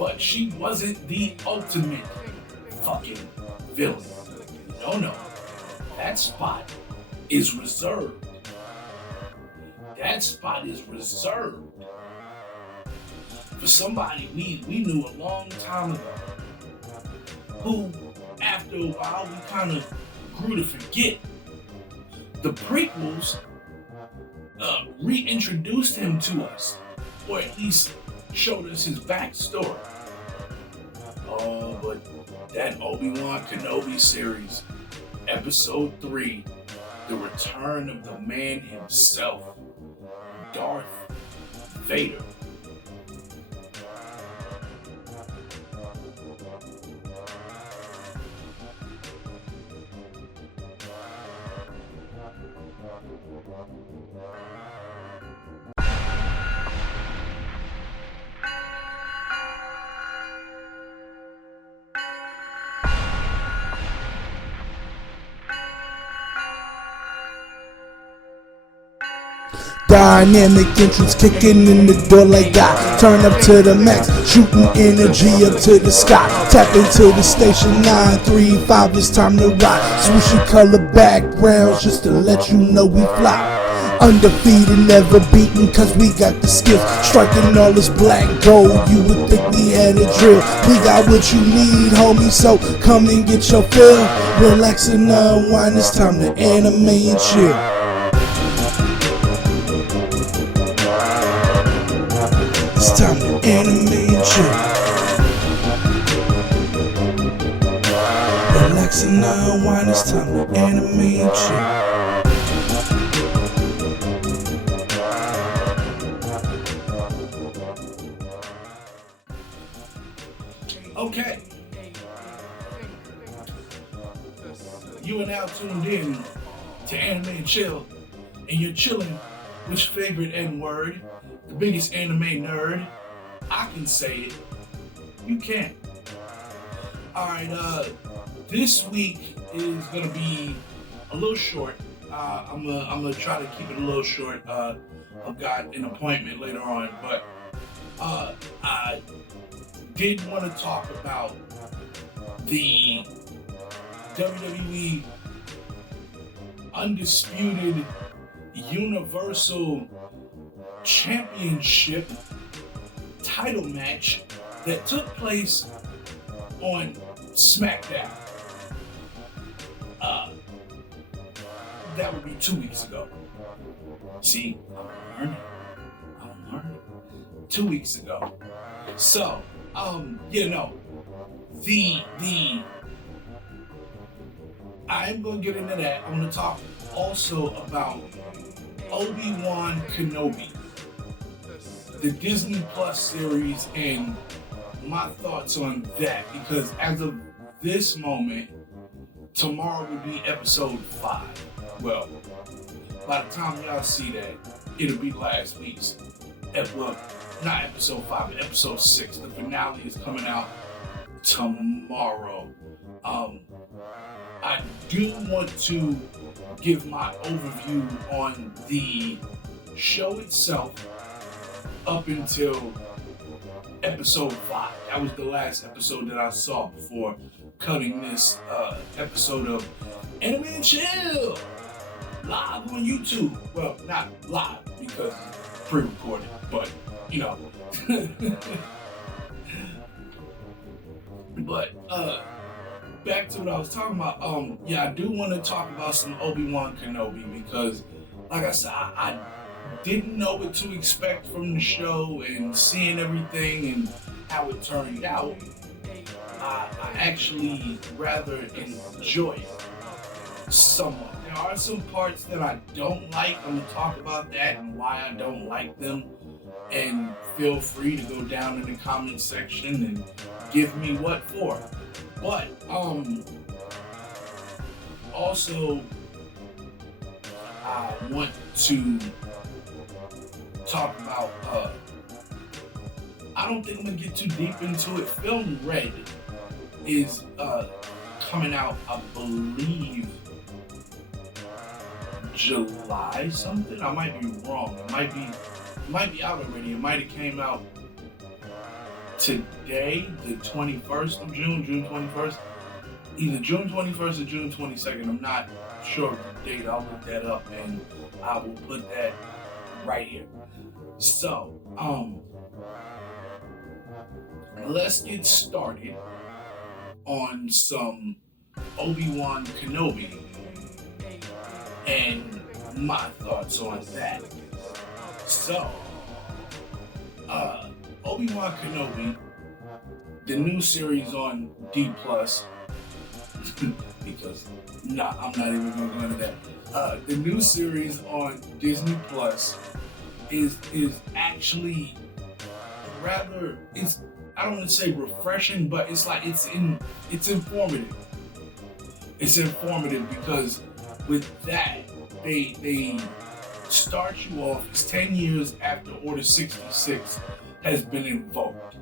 but she wasn't the ultimate fucking villain. No. That spot is reserved. That spot is reserved for somebody we knew a long time ago, who, after a while, we kind of grew to forget. The prequels reintroduced him to us, or at least showed us his backstory. Oh, but that Obi-Wan Kenobi series, Episode 3, The Return of the Man himself, Darth Vader. Dynamic entrance kicking in the door like that. Turn up to the max, shooting energy up to the sky. Tap into the station 935, it's time to rock. Swooshy color backgrounds just to let you know we fly. Undefeated, never beaten, cause we got the skills. Striking all this black gold, you would think we had a drill. We got what you need, homie, so come and get your fill. Relax and unwind, it's time to anime and chill. It's time to anime and chill. Relax and unwind, it's time to anime and chill. Okay. You are now tuned in to Anime and Chill, and you're chilling with your favorite N-word, the biggest anime nerd. I can say it. You can't. Alright, this week is gonna be a little short. I'm gonna try to keep it a little short. I've got an appointment later on, but I did want to talk about the WWE Undisputed Universal Championship title match that took place on SmackDown. That would be 2 weeks ago. See, I'm learning. 2 weeks ago. So, I am going to get into that. I'm going to talk also about Obi-Wan Kenobi, the Disney Plus series, and my thoughts on that, because as of this moment, tomorrow will be episode 5. Well, by the time y'all see that, it'll be last week's, well, not episode 5, but episode 6. The finale is coming out tomorrow. I do want to give my overview on the show itself up until episode 5. That was the last episode that I saw before cutting this episode of Anime and Chill live on YouTube. Well, not live because it's pre-recorded, but you know. But back to what I was talking about. I do want to talk about some Obi-Wan Kenobi because, like I said, I didn't know what to expect from the show, and seeing everything and how it turned out, I actually rather enjoy it somewhat. There are some parts that I don't like. I'm going to talk about that and why I don't like them. And feel free to go down in the comment section and give me what for. But, also, I want to talk about, I don't think I'm going to get too deep into it. Film Red is coming out, I believe, July something. I might be wrong. It might be out already. It might have came out today, the 21st of June 21st, either June 21st or June 22nd. I'm not sure of the date. I'll look that up and I will put that right here. So, let's get started on some Obi-Wan Kenobi and my thoughts on that. So, Obi-Wan Kenobi, the new series on D+, because I'm not even going to go into that. The new series on Disney Plus is actually rather, I don't want to say refreshing, but it's informative. It's informative because with that, they start you off. It's 10 years after Order 66 has been invoked.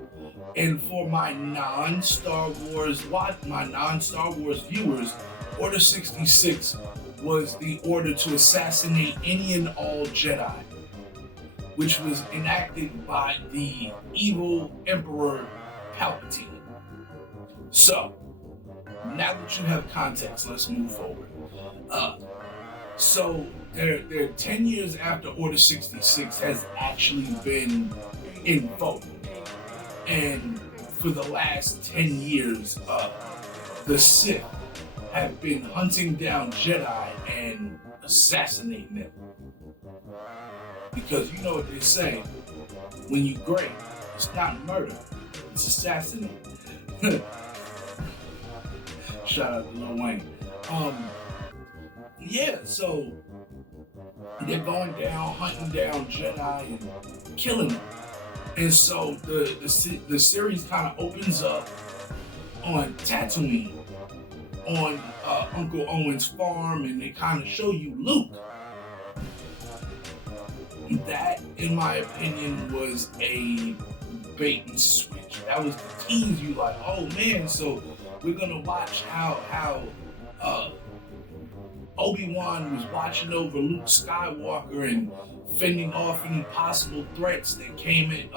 And for my non-Star Wars viewers, Order 66 was the order to assassinate any and all Jedi, which was enacted by the evil Emperor Palpatine. So, now that you have context, let's move forward. So they're 10 years after Order 66 has actually been invoked. And for the last 10 years, the Sith have been hunting down Jedi and assassinating them. Because you know what they say, when you great, it's not murder, it's assassinate. Shout out to Lil Wayne. So they're going down, hunting down Jedi and killing them. And so the series kind of opens up on Tatooine, on Uncle Owen's farm, and they kind of show you Luke. That, in my opinion, was a bait and switch. That was to tease you like, oh man, so we're gonna watch how Obi-Wan was watching over Luke Skywalker and fending off any possible threats that came at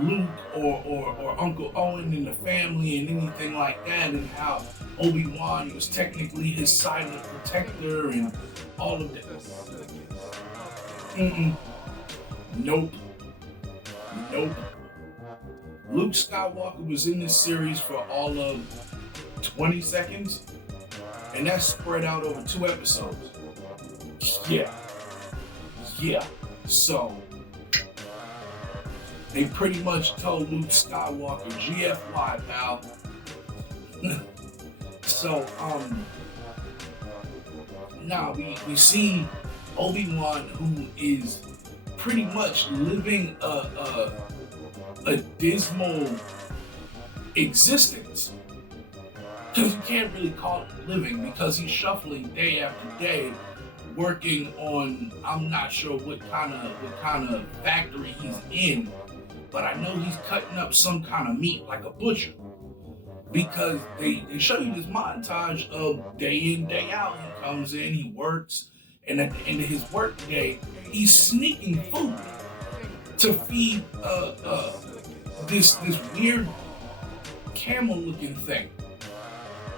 Luke or Uncle Owen and the family and anything like that, and how Obi-Wan was technically his silent protector and all of that. Nope. Luke Skywalker was in this series for all of 20 seconds, and that's spread out over 2 episodes. Yeah. So, they pretty much told Luke Skywalker, GFY, pal. So, now we see Obi-Wan, who is pretty much living a dismal existence. Because you can't really call it living, because he's shuffling day after day, working on, I'm not sure what kind of factory he's in, but I know he's cutting up some kind of meat like a butcher. Because they show you this montage of day in, day out. He comes in, he works, and at the end of his work day, he's sneaking food to feed this weird camel-looking thing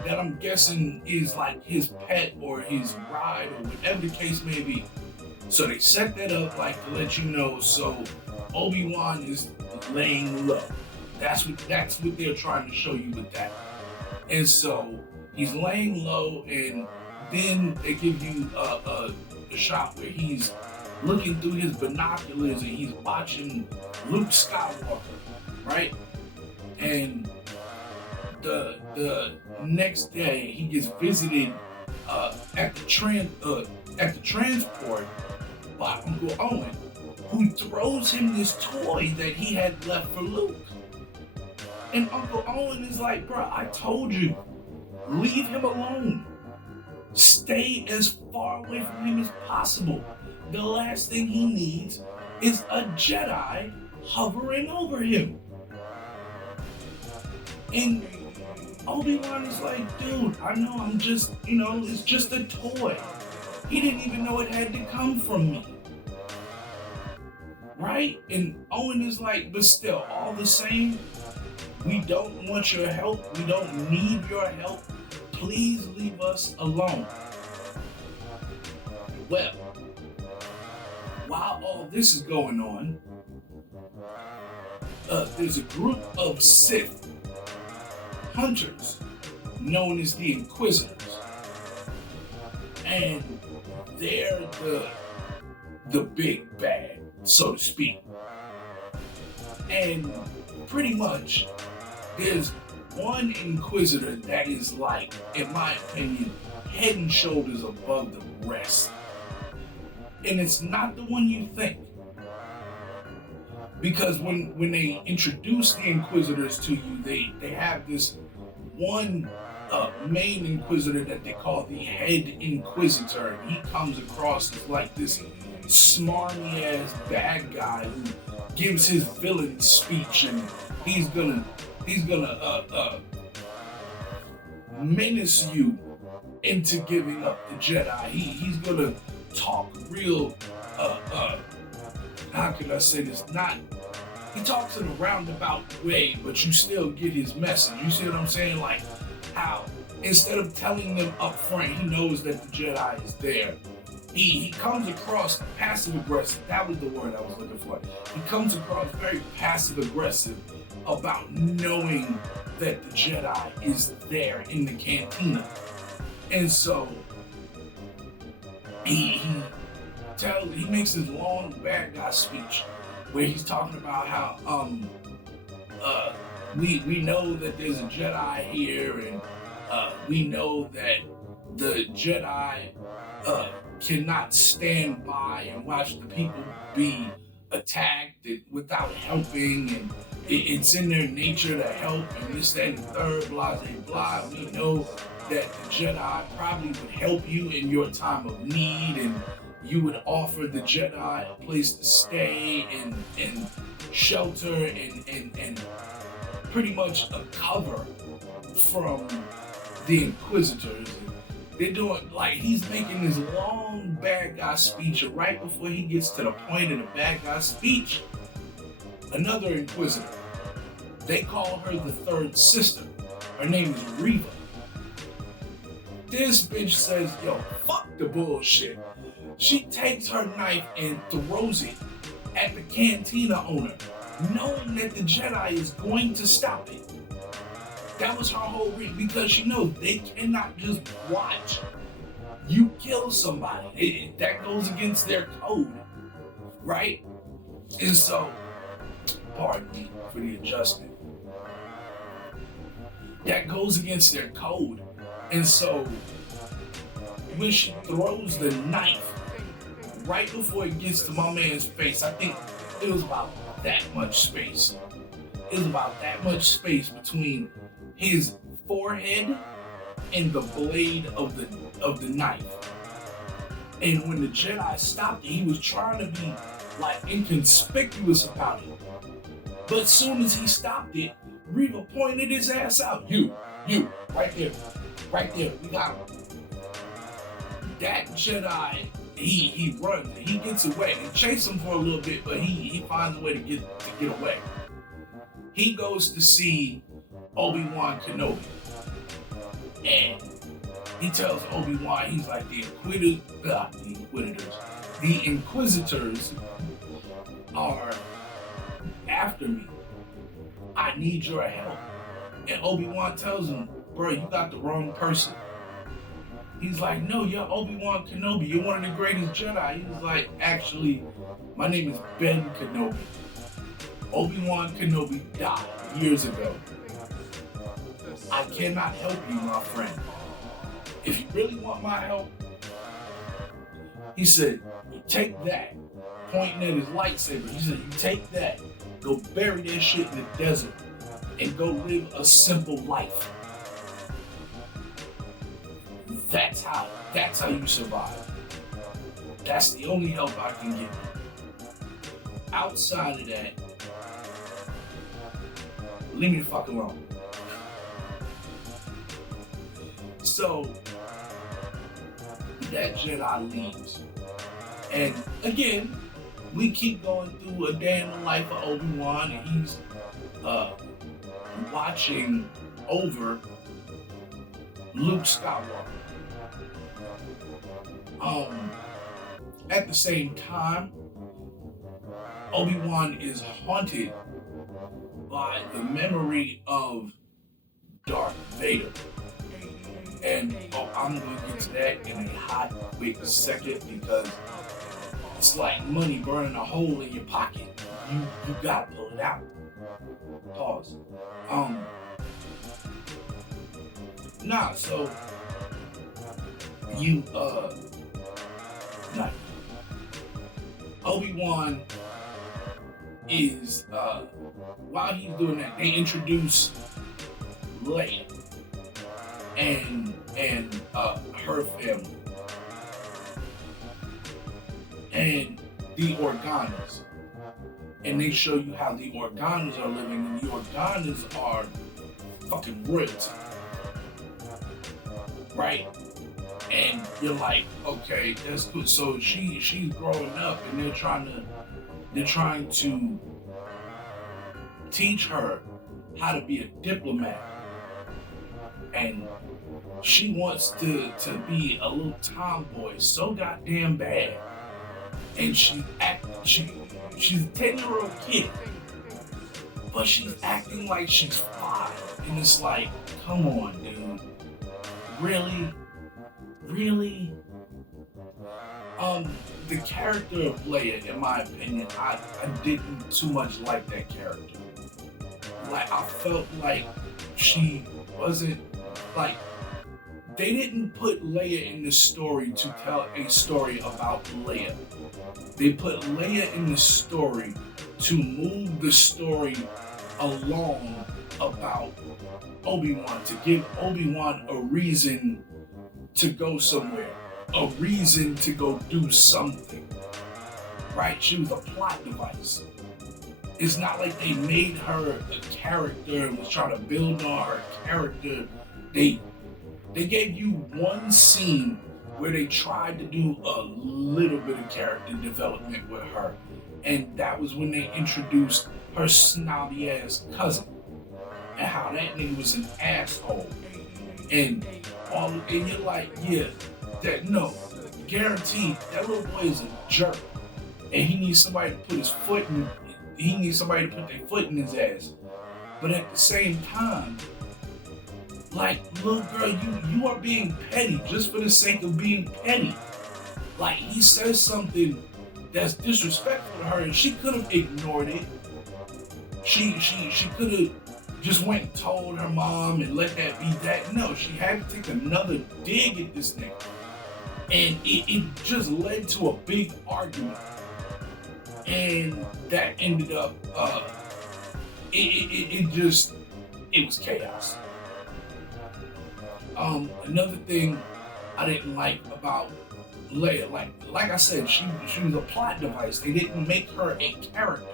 that I'm guessing is like his pet or his ride or whatever the case may be. So they set that up like to let you know. So Obi-Wan is laying low. That's what they're trying to show you with that. And so he's laying low, and then they give you a shot where he's looking through his binoculars and he's watching Luke Skywalker, right? And the next day he gets visited at the transport by Uncle Owen, who throws him this toy that he had left for Luke. And Uncle Owen is like, bro, I told you, leave him alone. Stay as far away from him as possible. The last thing he needs is a Jedi hovering over him. And Obi-Wan is like, dude, I know, I'm just, it's just a toy. He didn't even know it had to come from me. right? And Owen is like, but still, all the same, we don't want your help. We don't need your help. Please leave us alone. Well, while all this is going on, there's a group of Sith hunters known as the Inquisitors. And they're the big bad, so to speak. And pretty much, there's one Inquisitor that is like, in my opinion, head and shoulders above the rest. And it's not the one you think. Because when they introduce the Inquisitors to you, they have this one main Inquisitor that they call the Head Inquisitor. He comes across as like this smarmy ass bad guy who gives his villain speech, and he's gonna menace you into giving up the Jedi. He's gonna talk real how can I say this? He talks in a roundabout way, but you still get his message. You see what I'm saying? Like how instead of telling them up front, he knows that the Jedi is there. He comes across passive aggressive. That was the word I was looking for. He comes across very passive aggressive about knowing that the Jedi is there in the cantina. And so he makes this long bad guy speech where he's talking about how we know that there's a Jedi here, and we know that the Jedi cannot stand by and watch the people be attacked without helping, and it's in their nature to help, and this, that, and the third, blah, blah, blah. We know that the Jedi probably would help you in your time of need, and you would offer the Jedi a place to stay and shelter and pretty much a cover from the Inquisitors. They're doing, like, he's making this long bad guy speech, and right before he gets to the point of the bad guy speech, another Inquisitor, they call her the third sister. Her name is Reva. This bitch says, yo, fuck the bullshit. She takes her knife and throws it at the cantina owner, knowing that the Jedi is going to stop it. That was her whole reason, because she knows they cannot just watch you kill somebody. That goes against their code, right? And so, pardon me for the adjustment. That goes against their code. And so, when she throws the knife right before it gets to my man's face, I think it was about that much space. It was about that much space between his forehead and the blade of the knife. And when the Jedi stopped it, he was trying to be like inconspicuous about it. But as soon as he stopped it, Reva pointed his ass out. You, right there, we got him. That Jedi, he runs, he gets away. He chases him for a little bit, but he finds a way to get away. He goes to see Obi-Wan Kenobi. And he tells Obi-Wan, he's like, the Inquisitors are after me. I need your help. And Obi-Wan tells him, bro, you got the wrong person. He's like, no, you're Obi-Wan Kenobi. You're one of the greatest Jedi. He's like, actually, my name is Ben Kenobi. Obi-Wan Kenobi died years ago. I cannot help you, my friend. If you really want my help, he said, you take that, pointing at his lightsaber. He said, you take that, go bury that shit in the desert, and go live a simple life. That's how you survive. That's the only help I can give you. Outside of that, leave me the fuck alone. So, that Jedi leaves. And again, we keep going through a day in the life of Obi-Wan, and he's watching over Luke Skywalker. At the same time, Obi-Wan is haunted by the memory of Darth Vader. And I'm going to get to that in a hot, quick second because it's like money burning a hole in your pocket. You gotta pull it out. Pause. So you Obi-Wan is while he's doing that, they introduce Leia and her family and the Organas, and they show you how the Organas are living, and the Organas are fucking royalty, right? And you're like, okay, that's good. So she's growing up, and they're trying to teach her how to be a diplomat, and she wants to be a little tomboy so goddamn bad, and she's a 10-year-old kid, but she's acting like she's 5, and it's like, come on, dude, really? The character of Leia, in my opinion, I didn't too much like that character. Like, I felt like she wasn't, like, they didn't put Leia in the story to tell a story about Leia. They put Leia in the story to move the story along about Obi-Wan, to give Obi-Wan a reason to go somewhere, a reason to go do something, right? She was a plot device. It's not like they made her a character and was trying to build on her character. They gave you one scene where they tried to do a little bit of character development with her, and that was when they introduced her snobby ass cousin and how that nigga was an asshole. And you're like, yeah, that no, guaranteed that little boy is a jerk, and he needs somebody to put their foot in his ass. But at the same time, like, little girl, you are being petty just for the sake of being petty. Like, he says something that's disrespectful to her, and she could have ignored it. She could have just went and told her mom and let that be that. No, she had to take another dig at this nigga. And it just led to a big argument. And that ended up, it was chaos. Another thing I didn't like about Leia, like I said, she was a plot device. They didn't make her a character.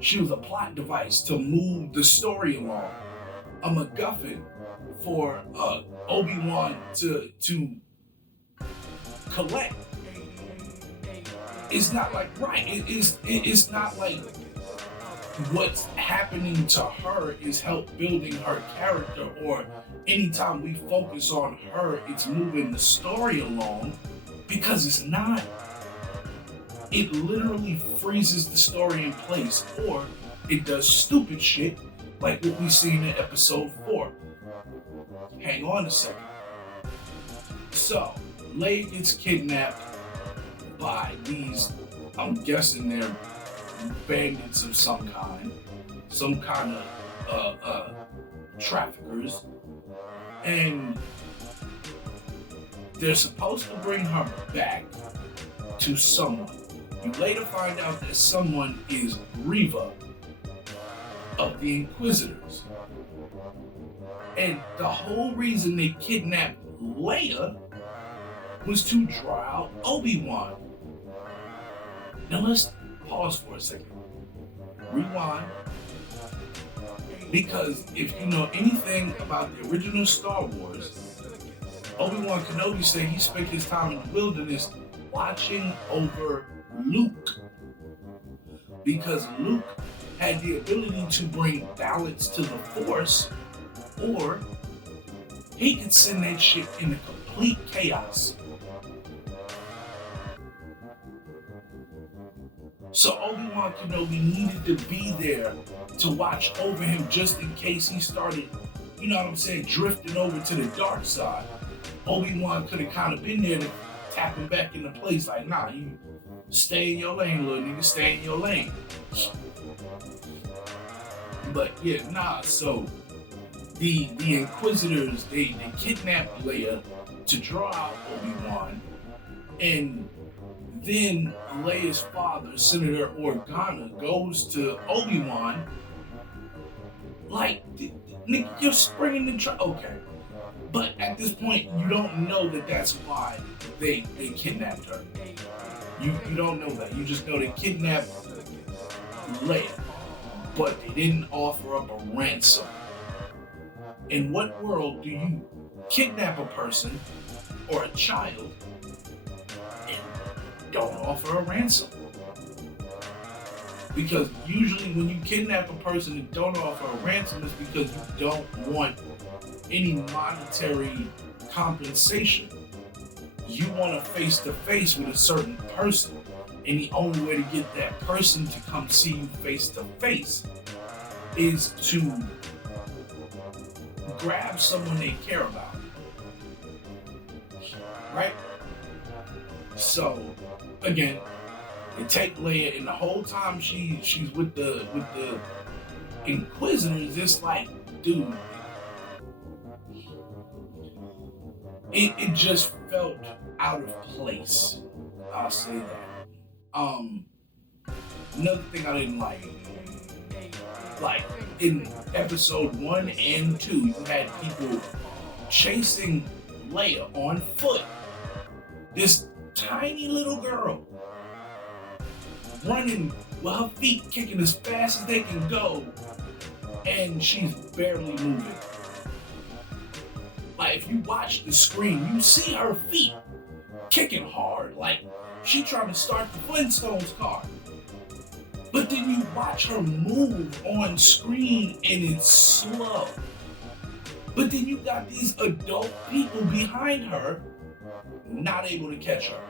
She was a plot device to move the story along, a MacGuffin for Obi-Wan to collect. It's not like, right, it's not like what's happening to her is help building her character, or anytime we focus on her, it's moving the story along, because it's not. It literally freezes the story in place, or it does stupid shit like what we seen in episode 4. Hang on a second. So, Leia gets kidnapped by these, I'm guessing they're bandits of some kind of traffickers, and they're supposed to bring her back to someone. You later find out that someone is Reva of the Inquisitors. And the whole reason they kidnapped Leia was to draw out Obi-Wan. Now let's pause for a second. Rewind. Because if you know anything about the original Star Wars, Obi-Wan Kenobi said he spent his time in the wilderness watching over Luke because Luke had the ability to bring balance to the Force, or he could send that shit into complete chaos. So Obi-Wan Kenobi needed to be there to watch over him just in case he started, you know what I'm saying, drifting over to the dark side. Obi-Wan could have kind of been there to tap him back into place, like, nah, you stay in your lane, little nigga, stay in your lane. But yeah, nah, so the Inquisitors, they kidnapped Leia to draw out Obi-Wan, and then Leia's father, Senator Organa, goes to Obi-Wan like, nigga, you're springing the trap. Okay. But at this point, you don't know that that's why they kidnapped her. You don't know that. You just know they kidnapped Leia, but they didn't offer up a ransom. In what world do you kidnap a person or a child and don't offer a ransom? Because usually when you kidnap a person and don't offer a ransom, it's because you don't want any monetary compensation. You want a face-to-face with a certain person, and the only way to get that person to come see you face-to-face is to grab someone they care about, right? So, again, they take Leia, and the whole time she's with the Inquisitors, it's like, dude, it just felt out of place. I'll say that. Another thing I didn't like in episode 1 and 2, you had people chasing Leia on foot. This tiny little girl running with her feet kicking as fast as they can go, and she's barely moving. Like, if you watch the screen, you see her feet kicking hard, like she trying to start the Flintstones car. But then you watch her move on screen and it's slow. But then you got these adult people behind her not able to catch her.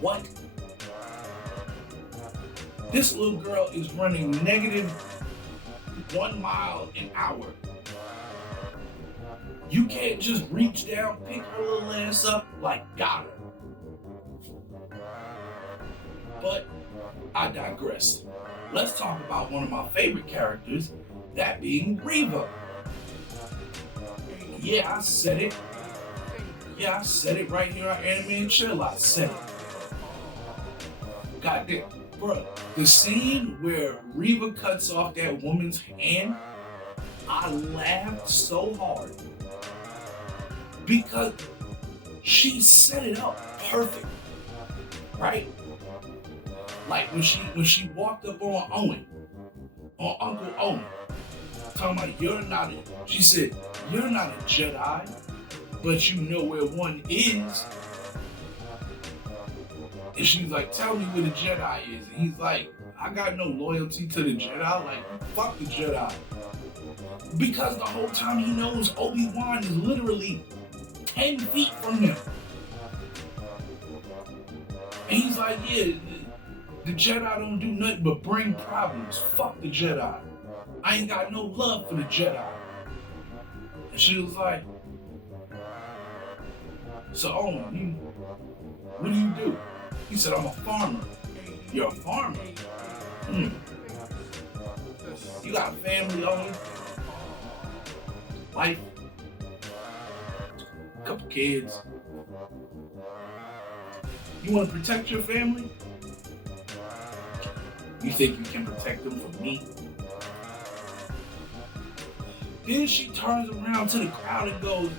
What? This little girl is running negative -1 mile an hour. You can't just reach down, pick her little ass up, like, got her. But I digress. Let's talk about one of my favorite characters, that being Reva. Yeah, I said it. Yeah, I said it right here on Anime and Chill. I said it. Goddamn, bro. The scene where Reva cuts off that woman's hand, I laughed so hard. Because she set it up perfect, right? Like when she walked up on Uncle Owen, talking about she said, you're not a Jedi, but you know where one is. And she's like, tell me where the Jedi is. And he's like, I got no loyalty to the Jedi. Like, fuck the Jedi. Because the whole time he knows Obi-Wan is literally 10 feet from him. And he's like, yeah, the Jedi don't do nothing but bring problems. Fuck the Jedi. I ain't got no love for the Jedi. And she was like, so Owen, what do you do? He said, I'm a farmer. You're a farmer? You got a family, Owen? Wife? Couple kids. You want to protect your family? You think you can protect them from me? Then she turns around to the crowd and goes,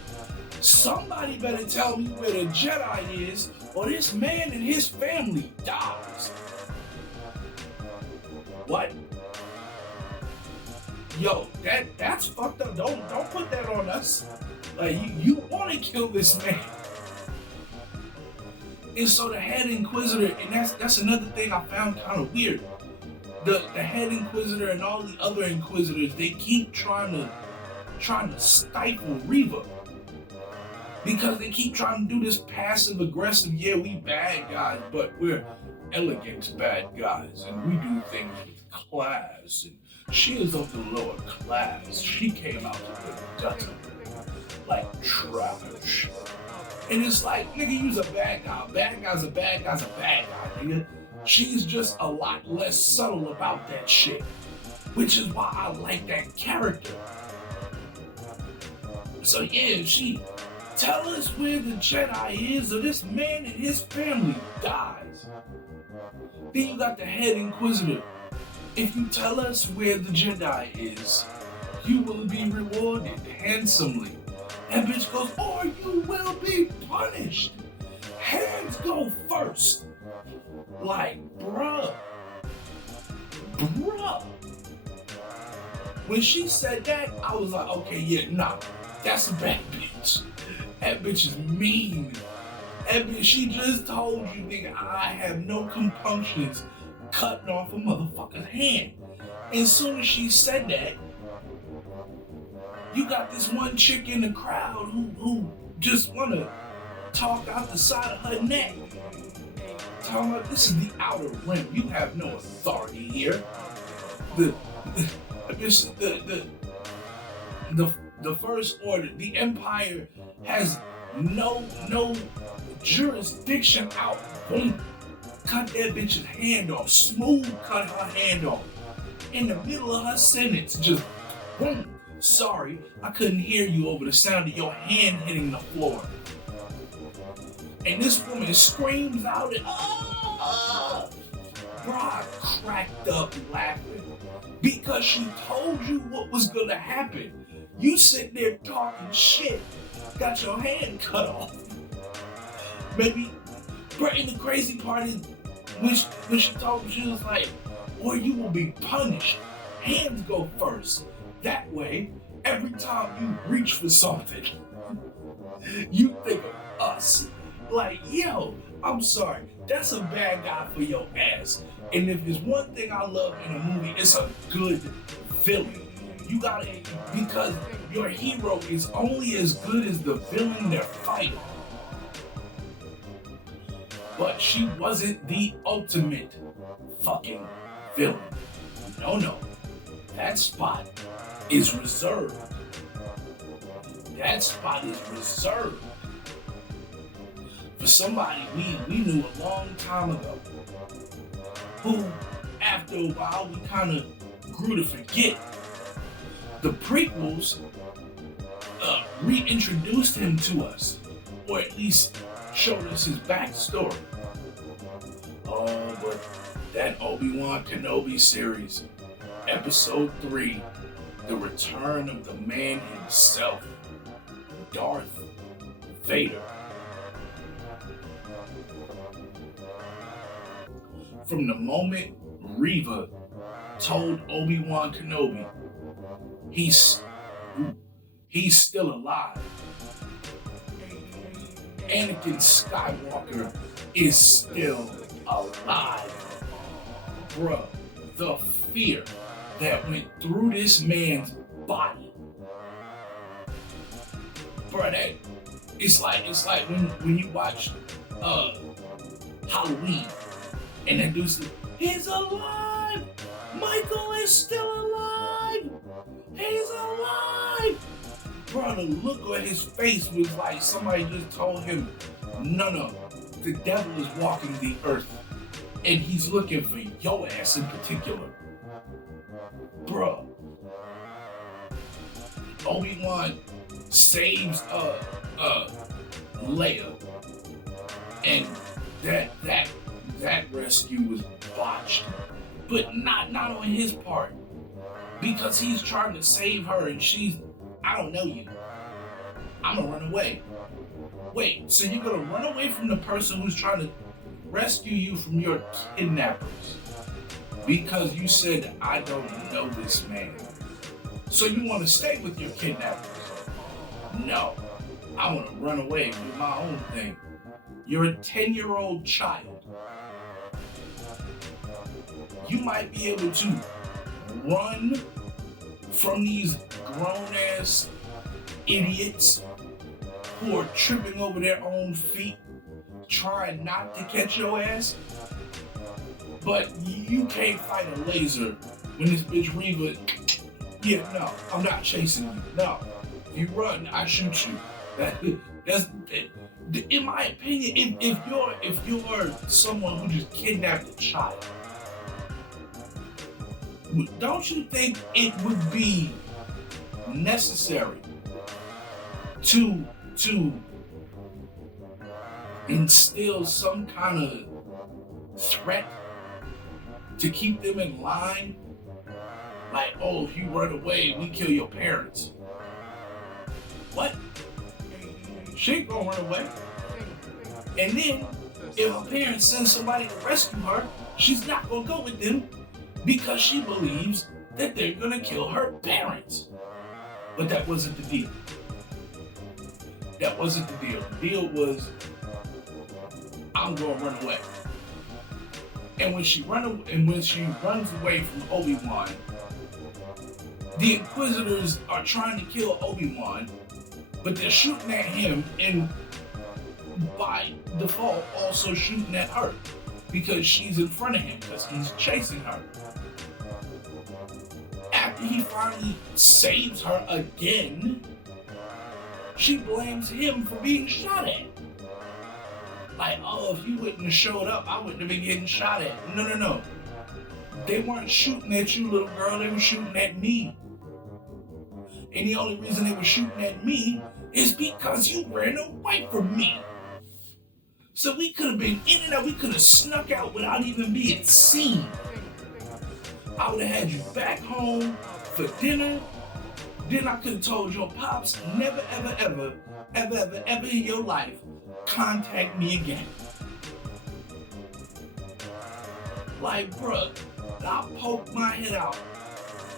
somebody better tell me where the Jedi is, or this man and his family dies. What? Yo, that's fucked up. Don't put that on us. Like, you want to kill this man. And so the head inquisitor, and that's another thing I found kind of weird. The head inquisitor and all the other inquisitors, they keep trying to stifle Reva. Because they keep trying to do this passive aggressive, yeah, we bad guys, but we're elegant bad guys, and we do things with class. And she is of the lower class. She came out of the gutter like trash. And it's like, nigga, you's a bad guy. Bad guy's a bad guy's a bad guy, nigga. She's just a lot less subtle about that shit, which is why I like that character. So yeah, she tell us where the Jedi is, or this man and his family dies. Then you got the head inquisitor. If you tell us where the Jedi is, you will be rewarded handsomely. That bitch goes, or you will be punished. Hands go first. Like, bruh. When she said that, I was like, okay, yeah, nah, that's a bad bitch. That bitch is mean. That bitch, she just told you, nigga, I have no compunctions cutting off a motherfucker's hand. And as soon as she said that, you got this one chick in the crowd who just wanna talk out the side of her neck. Talking about this is the outer rim. You have no authority here. The First Order, the Empire has no jurisdiction out. Boom. Cut that bitch's hand off. Smooth cut her hand off. In the middle of her sentence, just boom. Sorry, I couldn't hear you over the sound of your hand hitting the floor. And this woman screams out and Bro, I cracked up laughing because she told you what was gonna happen. You sit there talking shit, got your hand cut off. Maybe, bro, and the crazy part is when she told me, she was like, or you will be punished. Hands go first. That way, every time you reach for something, you think of us. Like, yo, I'm sorry, that's a bad guy for your ass. And if there's one thing I love in a movie, it's a good villain. You gotta, because your hero is only as good as the villain they're fighting. But she wasn't the ultimate fucking villain. No. That spot is reserved. That spot is reserved for somebody we knew a long time ago, who, after a while, we kind of grew to forget. The prequels reintroduced him to us, or at least showed us his backstory. Oh, but that Obi-Wan Kenobi series, Episode 3, The Return of the Man himself, Darth Vader. From the moment Reva told Obi-Wan Kenobi he's still alive, Anakin Skywalker is still alive. Bruh, the fear that went through this man's body. Bruh, that it's like when you watch Halloween and that dude says, he's alive! Michael is still alive! He's alive! Bro, the look on his face was like somebody just told him, no, the devil is walking the earth and he's looking for your ass in particular. Bro. Obi-Wan saves Leia, and that rescue was botched, but not on his part, because he's trying to save her and she's, I don't know you, I'm gonna run away. Wait, so you're gonna run away from the person who's trying to rescue you from your kidnappers because you said, I don't know this man. So you want to stay with your kidnappers? No, I want to run away and do my own thing. You're a 10-year-old child. You might be able to run from these grown-ass idiots who are tripping over their own feet, trying not to catch your ass. But you can't fight a laser when this bitch Reva, yeah, no, I'm not chasing you. No, if you run, I shoot you. That's in my opinion. If you're someone who just kidnapped a child, don't you think it would be necessary to instill some kind of threat to keep them in line? Like, oh, if you run away, we kill your parents. What? She ain't gonna run away. And then, if her parents send somebody to rescue her, she's not gonna go with them because she believes that they're gonna kill her parents. But that wasn't the deal. That wasn't the deal. The deal was, I'm gonna run away. And when she runs away from Obi-Wan, the Inquisitors are trying to kill Obi-Wan, but they're shooting at him and by default also shooting at her because she's in front of him because he's chasing her. After he finally saves her again, she blames him for being shot at. Like, oh, if you wouldn't have showed up, I wouldn't have been getting shot at. No. They weren't shooting at you, little girl. They were shooting at me. And the only reason they were shooting at me is because you ran away from me. So we could have been in and out. We could have snuck out without even being seen. I would have had you back home for dinner. Then I could have told your pops, never, ever in your life, contact me again. Like, bruh, I'll poke my head out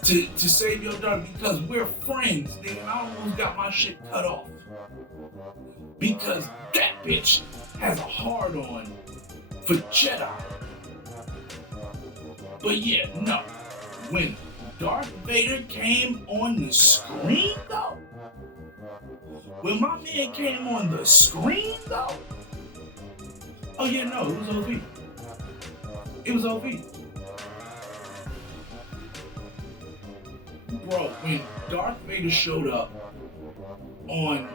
to save your daughter because we're friends, nigga. I almost got my shit cut off. Because that bitch has a hard-on for Jedi. But yeah, no. When Darth Vader came on the screen, though, when my man came on the screen, though, oh yeah, no, it was OV. It was OV. Bro, when Darth Vader showed up on,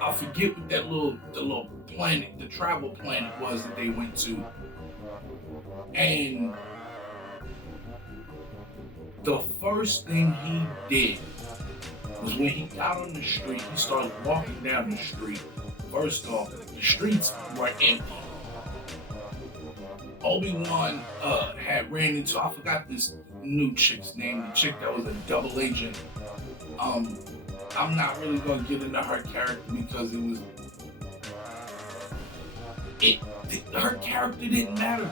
I forget what that the little planet, the travel planet was that they went to, and the first thing he did was when he got on the street, he started walking down the street. First off, the streets were empty. Obi-Wan had ran into, I forgot this new chick's name, the chick that was a double agent. I'm not really gonna get into her character because her character didn't matter.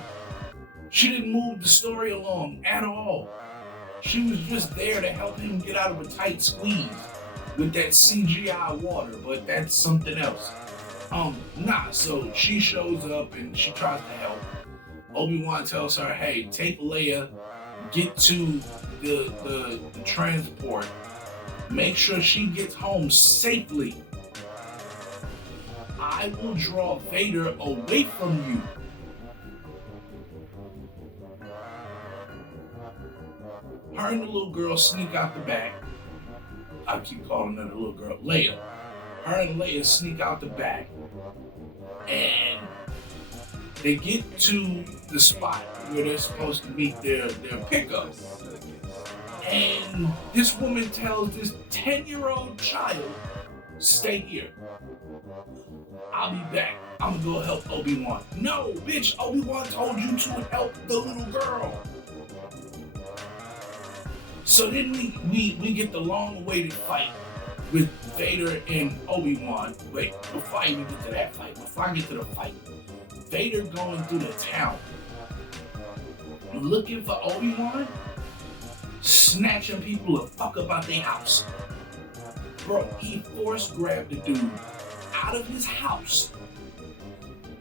She didn't move the story along at all. She was just there to help him get out of a tight squeeze with that CGI water, but that's something else. So she shows up and she tries to help. Obi-Wan tells her, hey, take Leia, get to the transport, make sure she gets home safely. I will draw Vader away from you. Her and the little girl sneak out the back. I keep calling her the little girl, Leia. Her and Leia sneak out the back. And they get to the spot where they're supposed to meet their pickup. And this woman tells this 10-year-old child, stay here. I'll be back. I'm gonna go help Obi-Wan. No, bitch, Obi-Wan told you to help the little girl. So then we get the long-awaited fight with Vader and Obi-Wan. Wait, before I even get to that fight, before I get to the fight, Vader going through the town, looking for Obi-Wan, snatching people the fuck up out their house. Bro, he force grabbed the dude out of his house,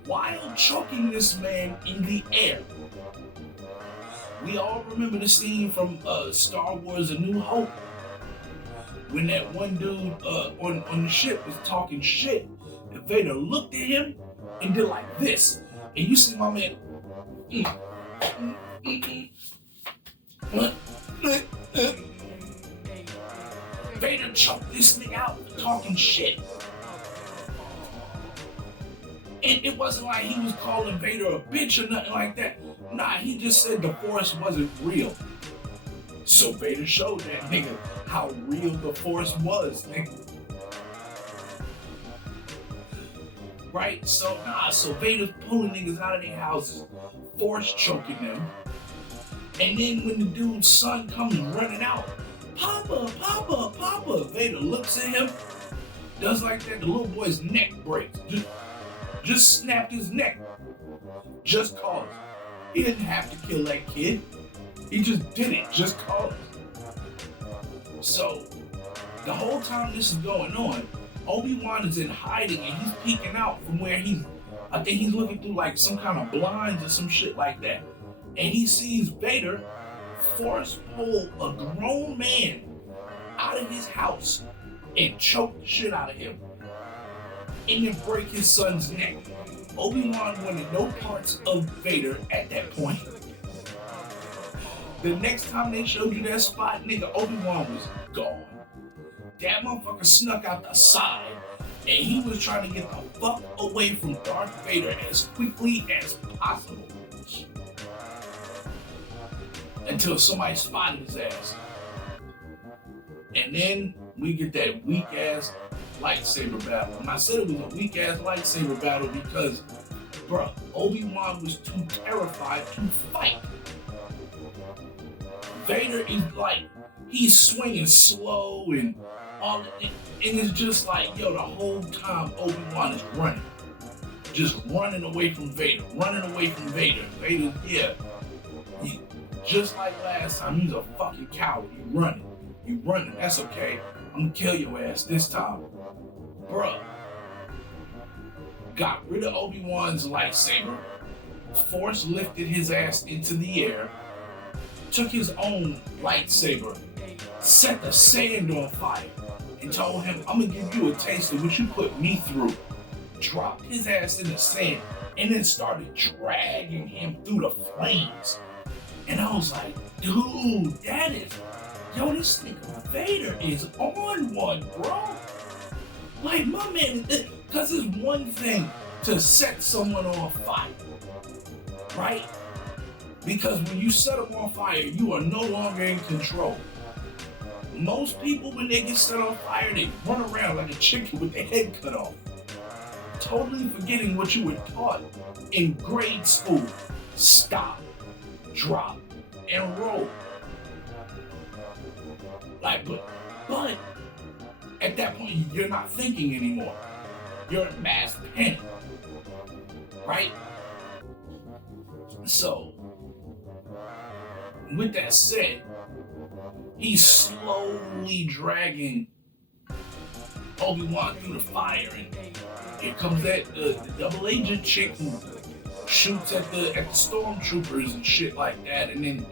while choking this man in the air. We all remember the scene from Star Wars: A New Hope when that one dude on the ship was talking shit, and Vader looked at him and did like this, and you see my man. Vader choked this nigga out for talking shit. And it wasn't like he was calling Vader a bitch or nothing like that. Nah, he just said the Force wasn't real. So Vader showed that nigga how real the Force was, nigga. Right? So Vader's pulling niggas out of their houses, Force choking them. And then when the dude's son comes running out, Papa, Papa, Papa, Vader looks at him, does like that, the little boy's neck breaks. Just snapped his neck. Just cause. He didn't have to kill that kid. He just did it, just cause. So, the whole time this is going on, Obi-Wan is in hiding and he's peeking out from where I think he's looking through like some kind of blinds or some shit like that. And he sees Vader force pull a grown man out of his house and choke the shit out of him. And then break his son's neck. Obi-Wan wanted no parts of Vader at that point. The next time they showed you that spot, nigga, Obi-Wan was gone. That motherfucker snuck out the side, and he was trying to get the fuck away from Darth Vader as quickly as possible. Until somebody spotted his ass. And then we get that weak-ass lightsaber battle. And I said it was a weak-ass lightsaber battle because, bruh, Obi-Wan was too terrified to fight. Vader is like, he's swinging slow and all, and it's just like, yo, the whole time Obi-Wan is running. Just running away from Vader, running away from Vader. Vader, yeah. Just like last time, he's a fucking coward. You running, that's okay. I'm gonna kill your ass this time. Bruh. Got rid of Obi-Wan's lightsaber. Force lifted his ass into the air. Took his own lightsaber. Set the sand on fire. And told him, I'm gonna give you a taste of what you put me through. Dropped his ass in the sand. And then started dragging him through the flames. And I was like, dude, yo, this nigga Vader is on one, bro. Like, my man, because it's one thing to set someone on fire, right? Because when you set them on fire, you are no longer in control. Most people, when they get set on fire, they run around like a chicken with their head cut off. Totally forgetting what you were taught in grade school. Stop, drop, and roll. Like, but at that point, you're not thinking anymore. You're in mass panic, right? So, with that said, he's slowly dragging Obi-Wan through the fire, and here comes that the double agent chick who shoots at the stormtroopers and shit like that, and then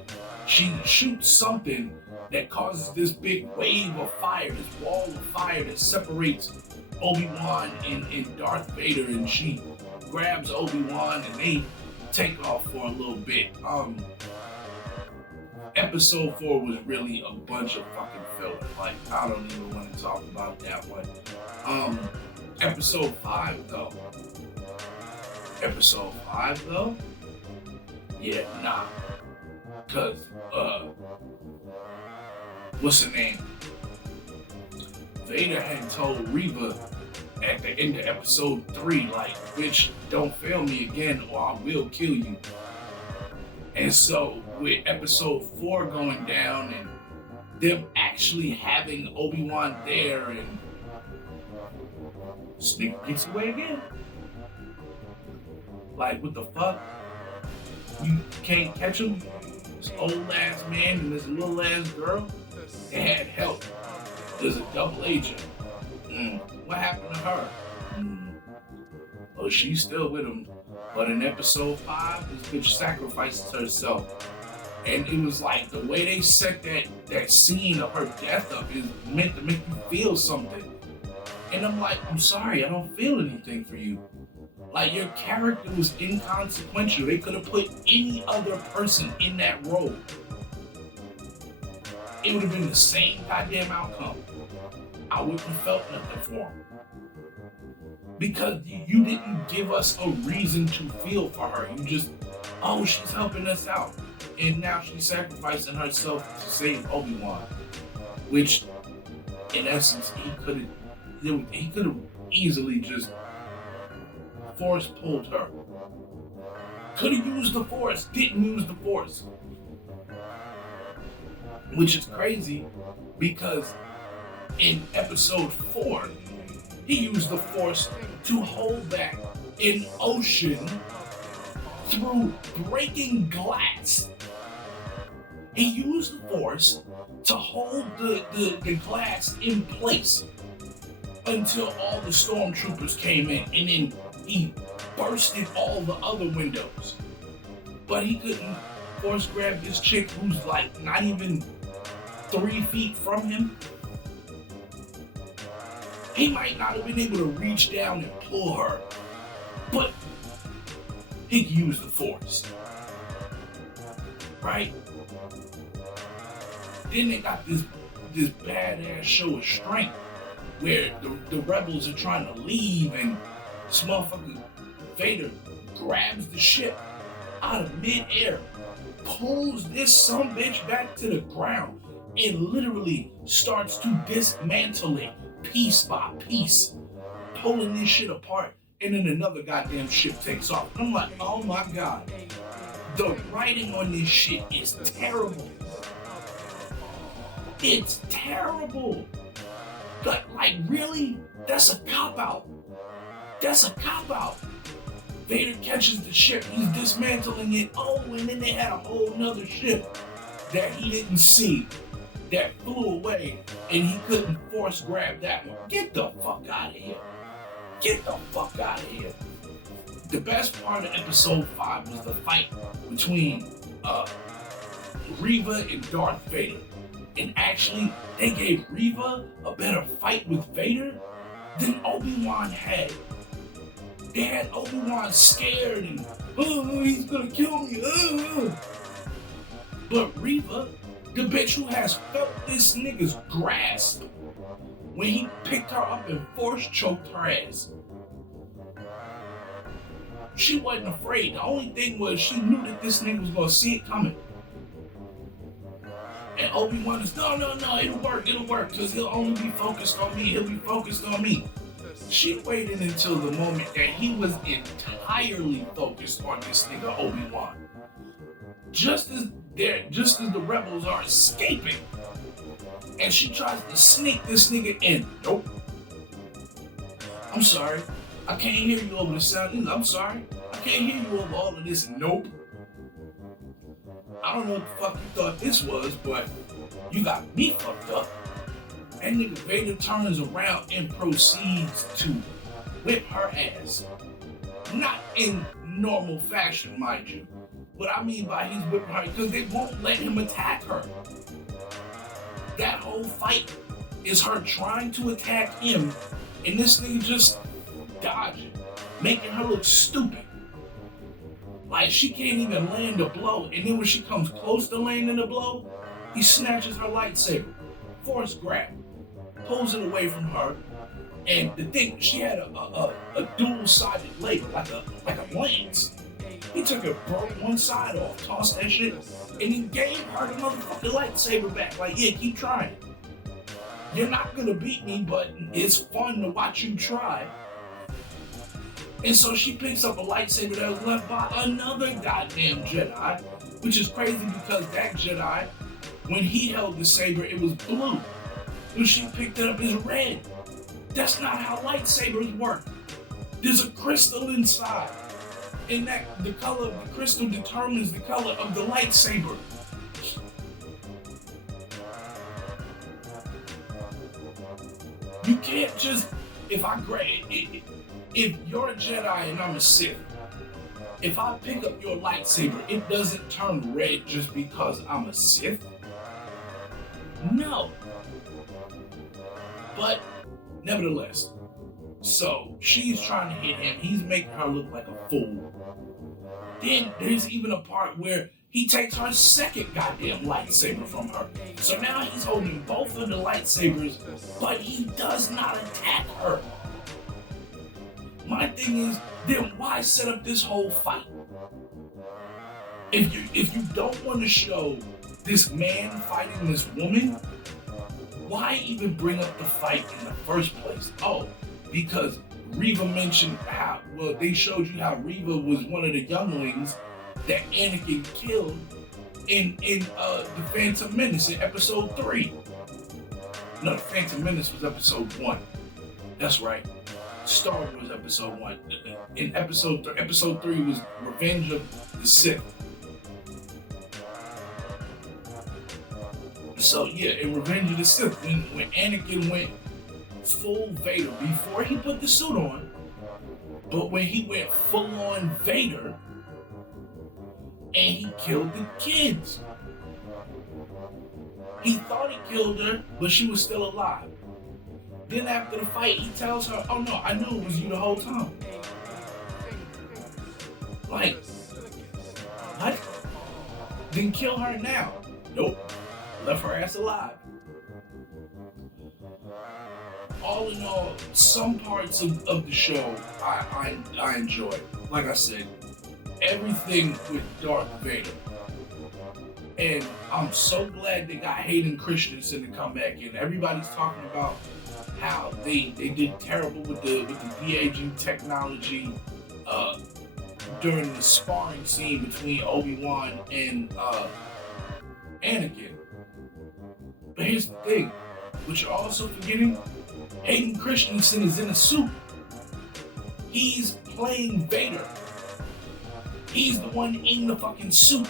she shoots something that causes this big wave of fire, this wall of fire that separates Obi-Wan and Darth Vader, and she grabs Obi-Wan and they take off for a little bit. Episode 4 was really a bunch of fucking filler. Like, I don't even want to talk about that one. Episode 5 though. Yeah, nah. Cause, what's her name? Vader had told Reva at the end of episode 3, like, bitch, don't fail me again or I will kill you. And so with episode 4 going down and them actually having Obi-Wan there, and Sneak gets away again. Like, what the fuck? You can't catch him? This old ass man and this little ass girl? They had help. There's a double agent. What happened to her? Oh, she's still with him. But in episode 5, this bitch sacrifices herself. And it was like the way they set that scene of her death up is meant to make you feel something. And I'm like, I'm sorry, I don't feel anything for you. Like, your character was inconsequential. They could have put any other person in that role. It would have been the same goddamn outcome. I wouldn't have felt nothing for him. Because you didn't give us a reason to feel for her. You just, oh, she's helping us out. And now she's sacrificing herself to save Obi-Wan. Which, in essence, he could have easily just Force pulled her. Could have used the Force, didn't use the Force. Which is crazy because in episode 4, he used the Force to hold back an ocean through breaking glass. He used the Force to hold the glass in place until all the stormtroopers came in, and then he bursted all the other windows. But he couldn't Force grab this chick who's like not even 3 feet from him. He might not have been able to reach down and pull her, but he could use the Force. Right? Then they got this badass show of strength where the rebels are trying to leave and this motherfucker Vader grabs the ship out of midair, pulls this sumbitch back to the ground, and literally starts to dismantle it piece by piece, pulling this shit apart, and then another goddamn ship takes off. I'm like, oh my god, the writing on this shit is terrible. It's terrible. Like really? That's a cop-out. That's a cop-out. Vader catches the ship, he's dismantling it. Oh, and then they had a whole nother ship that he didn't see that flew away, and he couldn't Force grab that one. Get the fuck out of here. Get the fuck out of here. The best part of episode 5 was the fight between Reva and Darth Vader. And actually, they gave Reva a better fight with Vader than Obi-Wan had. They had Obi-Wan scared and, oh, he's gonna kill me. But Reva, the bitch who has felt this nigga's grasp when he picked her up and Force choked her ass. She wasn't afraid. The only thing was she knew that this nigga was gonna see it coming. And Obi-Wan is, no, it'll work, because he'll only be focused on me, She waited until the moment that he was entirely focused on this nigga Obi-Wan. Just as the rebels are escaping, and she tries to sneak this nigga in. Nope. I'm sorry, I can't hear you over the sound. I'm sorry, I can't hear you over all of this. Nope. I don't know what the fuck you thought this was, but you got me fucked up. And nigga Vader turns around and proceeds to whip her ass. Not in normal fashion, mind you. What I mean by he's whipping her, because they won't let him attack her. That whole fight is her trying to attack him, and this nigga just dodging, making her look stupid. Like she can't even land a blow, and then when she comes close to landing a blow, he snatches her lightsaber, Force grab, pulls it away from her, and the thing, she had a dual-sided blade, like a lance. He took her, broke one side off, tossed that shit, and he gave her the motherfucking lightsaber back. Like, yeah, keep trying. You're not gonna beat me, but it's fun to watch you try. And so she picks up a lightsaber that was left by another goddamn Jedi, which is crazy because that Jedi, when he held the saber, it was blue. When she picked it up, it's red. That's not how lightsabers work. There's a crystal inside, and the color of the crystal determines the color of the lightsaber. You can't just, if you're a Jedi and I'm a Sith, If I pick up your lightsaber, it doesn't turn red just because I'm a Sith? No. But nevertheless, so she's trying to hit him. He's making her look like a fool. Then there's even a part where he takes her second goddamn lightsaber from her. So now he's holding both of the lightsabers, but he does not attack her. My thing is, then why set up this whole fight? If you don't want to show this man fighting this woman, why even bring up the fight in the first place? Oh, because Reva mentioned how, well, they showed you how Reva was one of the younglings that Anakin killed in The Phantom Menace in episode 3. No, The Phantom Menace was episode 1. That's right. Star Wars episode 1. In episode 3 was Revenge of the Sith. So yeah, in Revenge of the Sith, when Anakin went full Vader, before he put the suit on, but when he went full on Vader, and he killed the kids. He thought he killed her, but she was still alive. Then after the fight, he tells her, oh no, I knew it was you the whole time. Like, what? Then kill her now. Nope. Left her ass alive. All in all, some parts of the show I enjoyed. Like I said, everything with Darth Vader. And I'm so glad they got Hayden Christensen to come back in. Everybody's talking about how they did terrible with the de-aging technology during the sparring scene between Obi-Wan and Anakin. But here's the thing, what you're also forgetting, Hayden Christensen is in a suit. He's playing Vader. He's the one in the fucking suit.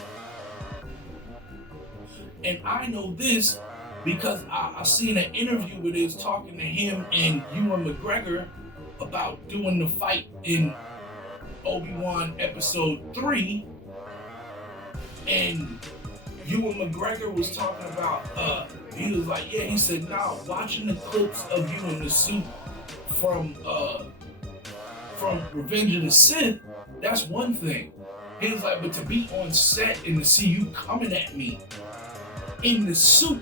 And I know this because I seen an interview with his talking to him and Ewan McGregor about doing the fight in Obi-Wan episode 3. And Ewan McGregor was talking about, he was like, yeah, he said, nah, watching the clips of you in the suit from Revenge of the Sith, that's one thing. He was like, but to be on set and to see you coming at me in the suit,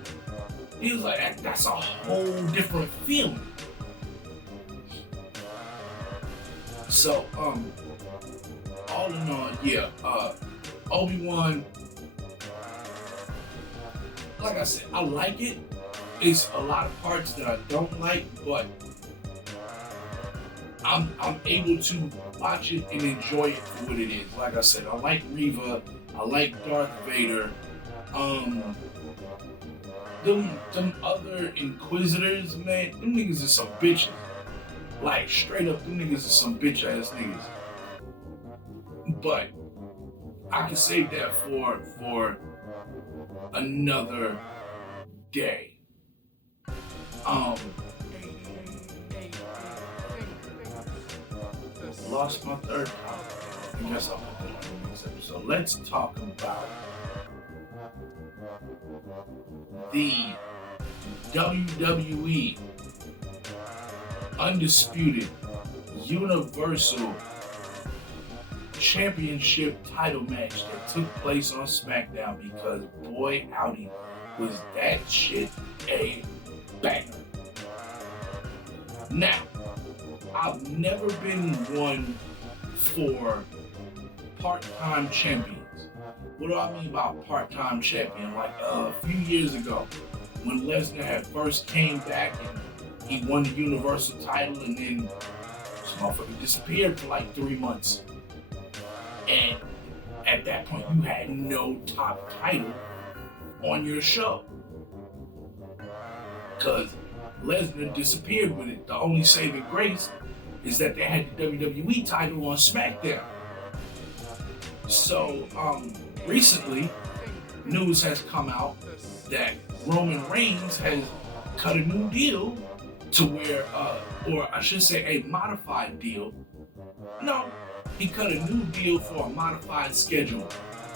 he was like, that's a whole different feeling. So, all in all, yeah, Obi-Wan, like I said, I like it. It's a lot of parts that I don't like, but I'm able to watch it and enjoy it for what it is. Like I said, I like Reva, I like Darth Vader. Them other Inquisitors, man, them niggas are some bitches. Like, straight up, them niggas are some bitch ass niggas. But I can save that for another day. Lost my third copy. I guess I'll put that on the next episode. Let's talk about the WWE Undisputed Universal Championship title match that took place on SmackDown, because boy howdy was that shit a banger. Now, I've never been one for part-time champions. What do I mean by part-time champion? Like a few years ago, when Lesnar had first came back and he won the Universal title, and then this motherfucker disappeared for like 3 months. And at that point, you had no top title on your show, because Lesnar disappeared with it. The only saving grace is that they had the WWE title on SmackDown. So recently, news has come out that Roman Reigns has cut a new deal to where, or I should say a modified deal, No, he cut a new deal for a modified schedule.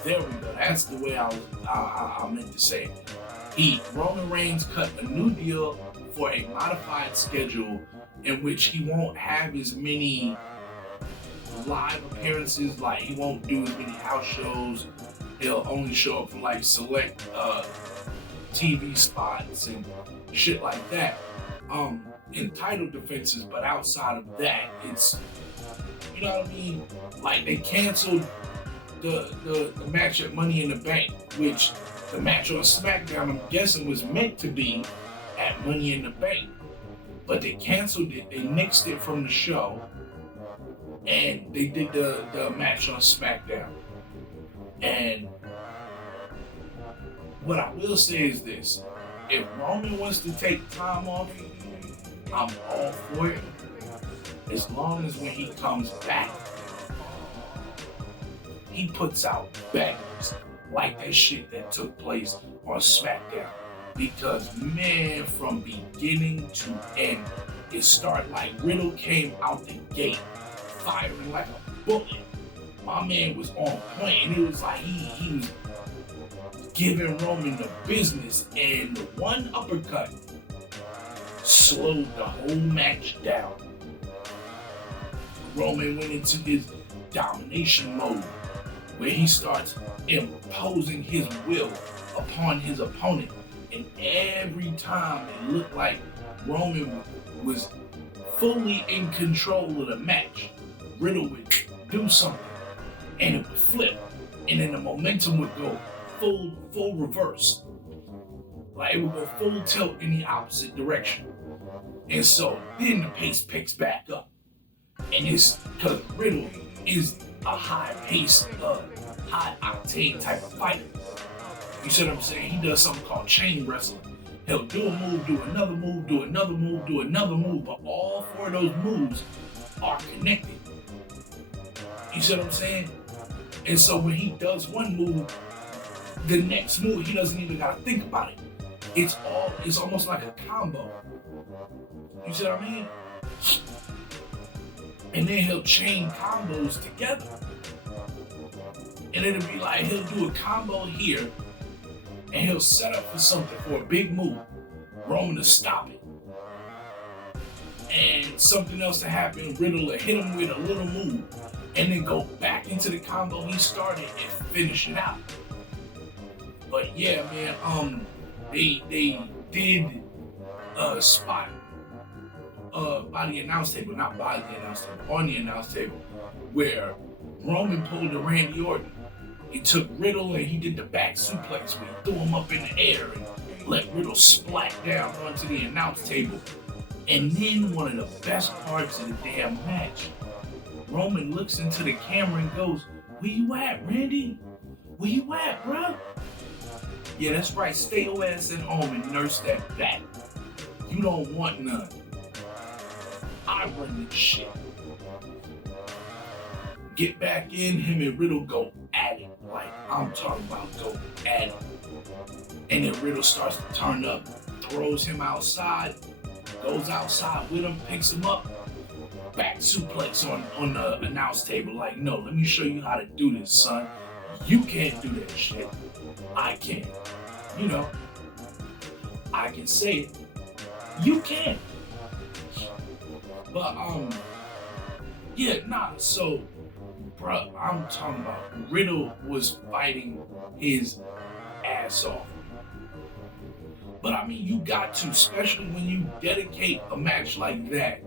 There we go. That's the way I meant to say it. Roman Reigns cut a new deal for a modified schedule in which he won't have as many live appearances. Like, he won't do as many house shows. He'll only show up for like select TV spots and shit like that. In title defenses, but outside of that, it's, you know what I mean? Like, they canceled the match at Money in the Bank, which the match on SmackDown, I'm guessing, was meant to be at Money in the Bank. But they canceled it, they nixed it from the show, and they did the match on SmackDown. And what I will say is this: if Roman wants to take time off, I'm all for it, as long as when he comes back, he puts out bangers like that shit that took place on SmackDown. Because, man, from beginning to end, it started like Riddle came out the gate firing like a bullet. My man was on point, and it was like he was giving Roman the business, and the one uppercut slowed the whole match down. Roman went into his domination mode, where he starts imposing his will upon his opponent. And every time it looked like Roman was fully in control of the match, Riddle would do something, and it would flip, and then the momentum would go full reverse. Like, it would go full tilt in the opposite direction. And so then the pace picks back up. And it's because Riddle is a high-paced, high-octane type of fighter. You see what I'm saying? He does something called chain wrestling. He'll do a move, do another move, do another move, do another move, but all four of those moves are connected. You see what I'm saying? And so when he does one move, the next move, he doesn't even gotta think about it. It's almost like a combo. You see what I mean? And then he'll chain combos together. And it'll be like, he'll do a combo here, and he'll set up for something, for a big move. Roman to stop it. And something else to happen, Riddle will hit him with a little move, and then go back into the combo he started and finish it out. But yeah, man, they did a spot by the announce table, not by the announce table, on the announce table, where Roman pulled a Randy Orton. He took Riddle and he did the back suplex where he threw him up in the air and let Riddle splat down onto the announce table. And then one of the best parts of the damn match, Roman looks into the camera and goes, "Where you at, Randy? Where you at, bro?" Yeah, that's right. Stay your ass at home and nurse that back. You don't want none. I run this shit. Get back in, him and Riddle go at it. Like, I'm talking about go at it. And then Riddle starts to turn up, throws him outside, goes outside with him, picks him up, back suplex on the announce table. Like, no, let me show you how to do this, son. You can't do that shit. I can. You know, I can say it. You can. But, yeah, nah, so, bruh, I'm talking about Riddle was fighting his ass off. But I mean, you got to, especially when you dedicate a match like that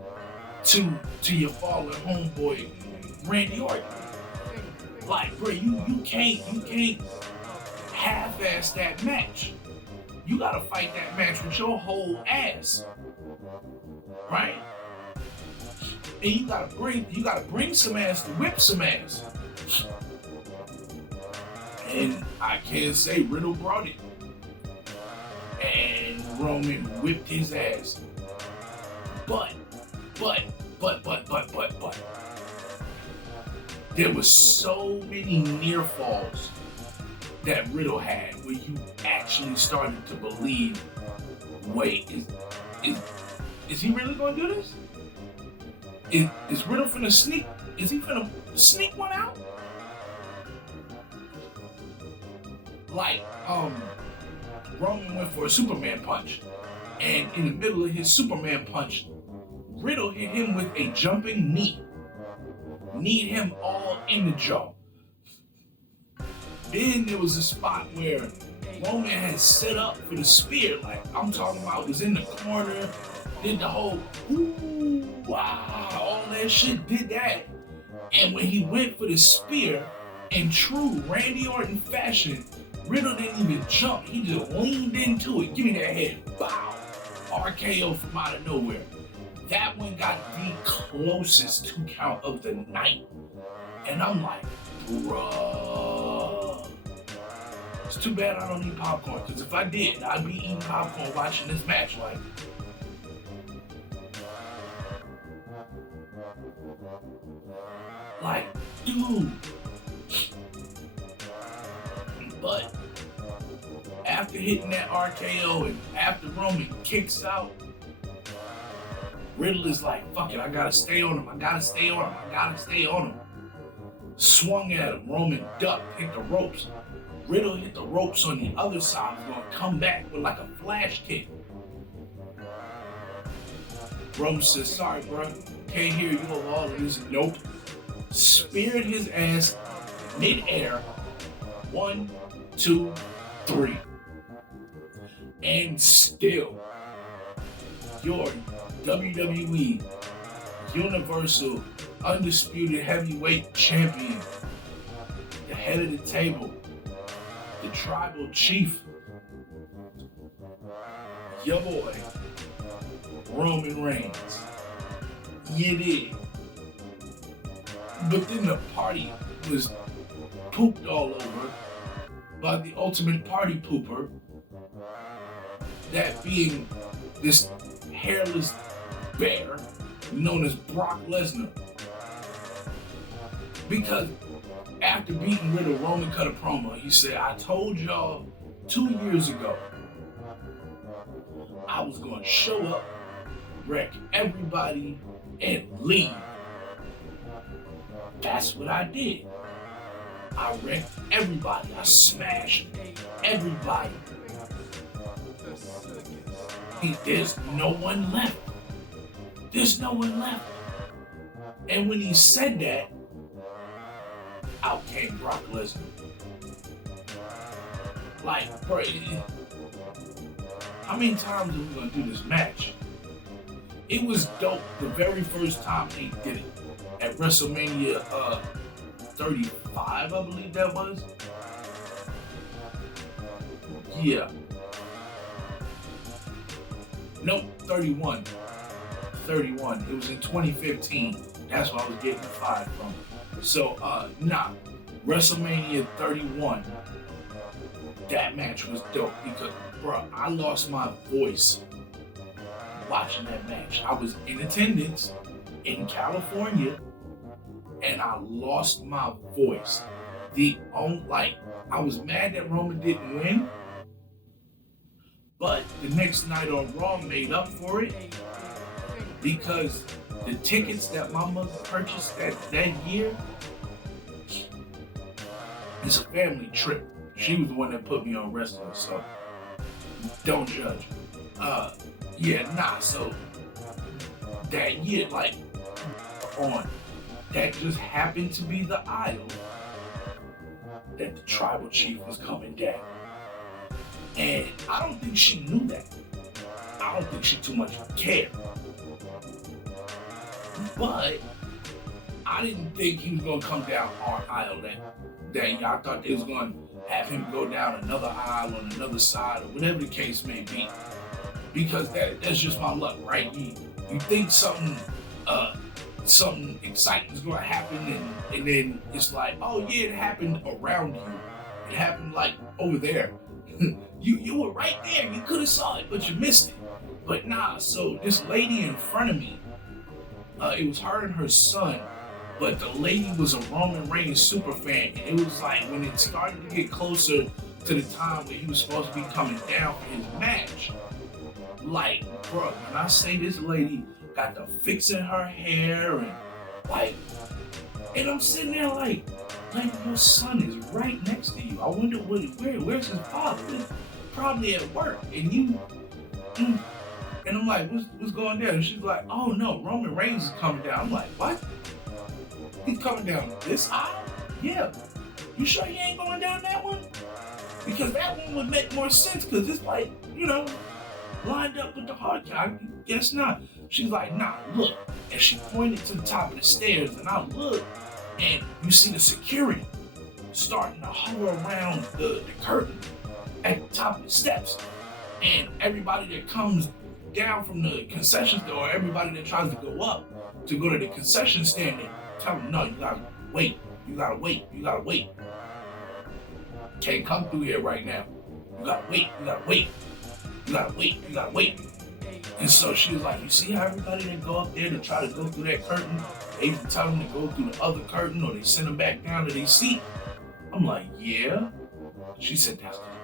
to your fallen homeboy, Randy Orton. Like, bro, you can't half-ass that match. You gotta fight that match with your whole ass, right? And you gotta bring some ass to whip some ass. And I can't say Riddle brought it. And Roman whipped his ass. But. There was so many near falls that Riddle had where you actually started to believe, wait, is he really gonna do this? Is Riddle finna Is he finna sneak one out? Like, Roman went for a Superman punch. And in the middle of his Superman punch, Riddle hit him with a jumping knee. Kneed him all in the jaw. Then there was a spot where Roman had set up for the spear. Like, I'm talking about, was in the corner, did the whole, ooh, wow, all that shit, did that. And when he went for the spear, in true Randy Orton fashion, Riddle didn't even jump. He just leaned into it. Give me that head. Bow. RKO from out of nowhere. That one got the closest 2 count of the night. And I'm like, bruh. It's too bad I don't eat popcorn, because if I did, I'd be eating popcorn watching this match. Like, dude. But after hitting that RKO and after Roman kicks out, Riddle is like, fuck it, I gotta stay on him, I gotta stay on him, I gotta stay on him. Swung at him, Roman ducked, hit the ropes. Riddle hit the ropes on the other side, was gonna come back with like a flash kick. Roman says, sorry bro, can't hear you over all of this. Nope. Speared his ass mid-air. 1, 2, 3. And still, your WWE Universal Undisputed Heavyweight Champion, the head of the table, the tribal chief, your boy, Roman Reigns. You did. But then the party was pooped all over by the ultimate party pooper, that being this hairless bear known as Brock Lesnar. Because after beating Riddle, Roman cut a promo. He said, I told y'all 2 years ago I was gonna show up, wreck everybody, and leave. That's what I did. I wrecked everybody. I smashed everybody. There's no one left. There's no one left. And when he said that, out came Brock Lesnar. Like, bro, how many times are we gonna do this match? It was dope the very first time they did it at WrestleMania 35, I believe that was. Yeah. Nope, 31. 31. It was in 2015. That's where I was getting the 5 from. So, WrestleMania 31. That match was dope because, bro, I lost my voice watching that match. I was in attendance in California and I lost my voice. I was mad that Roman didn't win, but the next night on Raw made up for it because the tickets that my mother purchased that year, it's a family trip. She was the one that put me on wrestling, so don't judge. So that year, that just happened to be the aisle that the tribal chief was coming down. And I don't think she knew that. I don't think she too much cared. But I didn't think he was gonna come down our aisle that year. I thought they was gonna have him go down another aisle on another side or whatever the case may be. Because that's just my luck, right? You think something exciting is gonna happen and then it's like, oh yeah, it happened around you. It happened like over there. You were right there, you could have saw it, but you missed it. But nah, so this lady in front of me, it was her and her son, but the lady was a Roman Reigns super fan, and it was like when it started to get closer to the time where he was supposed to be coming down for his match, like, bro, when I say this lady got to fixing her hair and like And I'm sitting there like your son is right next to you. I wonder where's his father? He's probably at work. And and I'm like, what's going down? And she's like, oh no, Roman Reigns is coming down. I'm like, what? He's coming down this aisle? Yeah. You sure he ain't going down that one? Because that one would make more sense because it's like, lined up with the hard guy. I guess not. She's like, nah, look. And she pointed to the top of the stairs, and I look, and you see the security starting to hover around the curtain at the top of the steps. And everybody that comes down from the concession store, everybody that tries to go up to go to the concession stand, they tell them, no, you gotta wait. You gotta wait. You gotta wait. Can't come through here right now. You gotta wait. You gotta wait. You gotta wait. You gotta wait. And so she was like, you see how everybody that go up there to try to go through that curtain, they either tell them to go through the other curtain or they send them back down to their seat? I'm like, yeah. She said, that's coming.